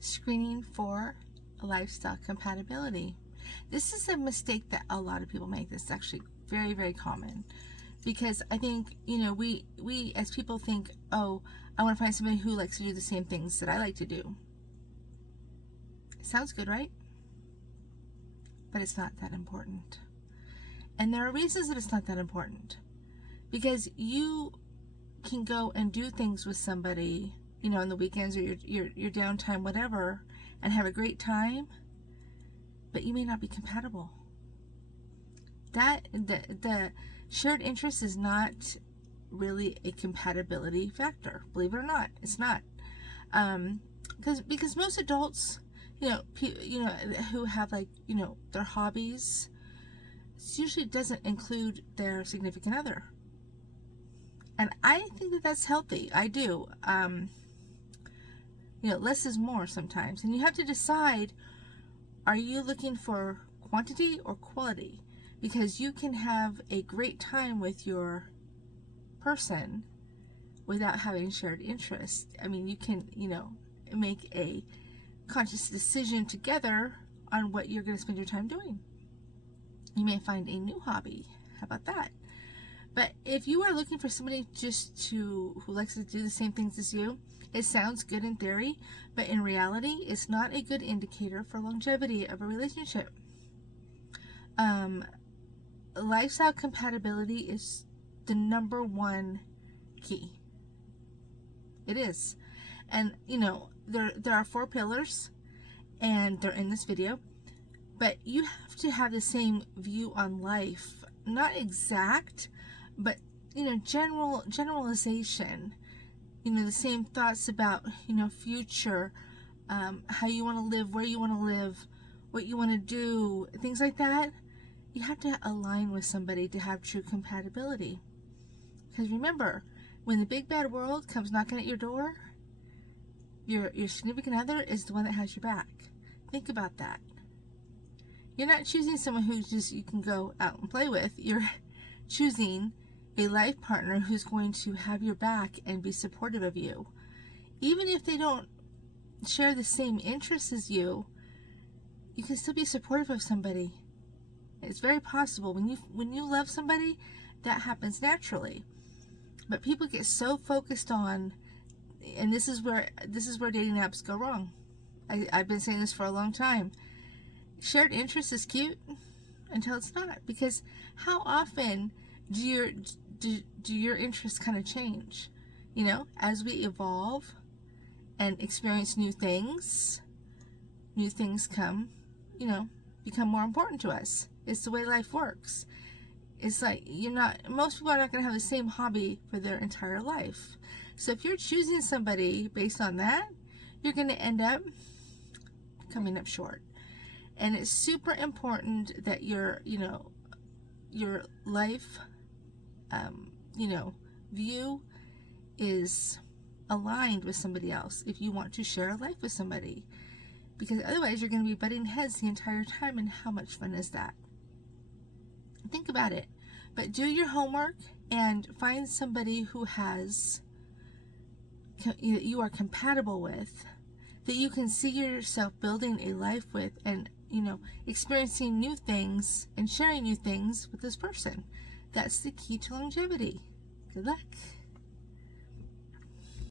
screening for lifestyle compatibility. This is a mistake that a lot of people make. This is actually very, very common, because I think, we as people think, oh, I want to find somebody who likes to do the same things that I like to do. Sounds good, right? But it's not that important. And there are reasons that it's not that important. Because you can go and do things with somebody, on the weekends or your downtime, whatever, and have a great time, but you may not be compatible. The shared interest is not really a compatibility factor. Believe it or not, it's not. Because most adults, who have their hobbies, it usually doesn't include their significant other. And I think that that's healthy. I do. Less is more sometimes. And you have to decide, are you looking for quantity or quality? Because you can have a great time with your person without having shared interests. I mean, you can, make a conscious decision together on what you're going to spend your time doing. You may find a new hobby. How about that? But if you are looking for somebody who likes to do the same things as you, it sounds good in theory, but in reality, it's not a good indicator for longevity of a relationship. Lifestyle compatibility is the number one key. It is. And, there are 4 pillars, and they're in this video, but you have to have the same view on life. Not exact, but, generalization. The same thoughts about, future, how you want to live, where you want to live, what you want to do, things like that. You have to align with somebody to have true compatibility. Because remember, when the big bad world comes knocking at your door, your significant other is the one that has your back. Think about that. You're not choosing someone you can go out and play with. You're choosing a life partner who's going to have your back and be supportive of you. Even if they don't share the same interests as you can still be supportive of somebody. It's very possible. When you love somebody, that happens naturally. But people get so focused on, and this is where dating apps go wrong. I've been saying this for a long time. Shared interest is cute until it's not, because how often do your interests kind of change? As we evolve and experience new things come, become more important to us. It's the way life works. It's like most people are not going to have the same hobby for their entire life. So if you're choosing somebody based on that, you're going to end up coming up short. And it's super important that your life, view is aligned with somebody else if you want to share a life with somebody. Because otherwise you're going to be butting heads the entire time, and how much fun is that? Think about it. But do your homework and find somebody who you are compatible with, that you can see yourself building a life with, and experiencing new things and sharing new things with this person. That's the key to longevity. Good luck.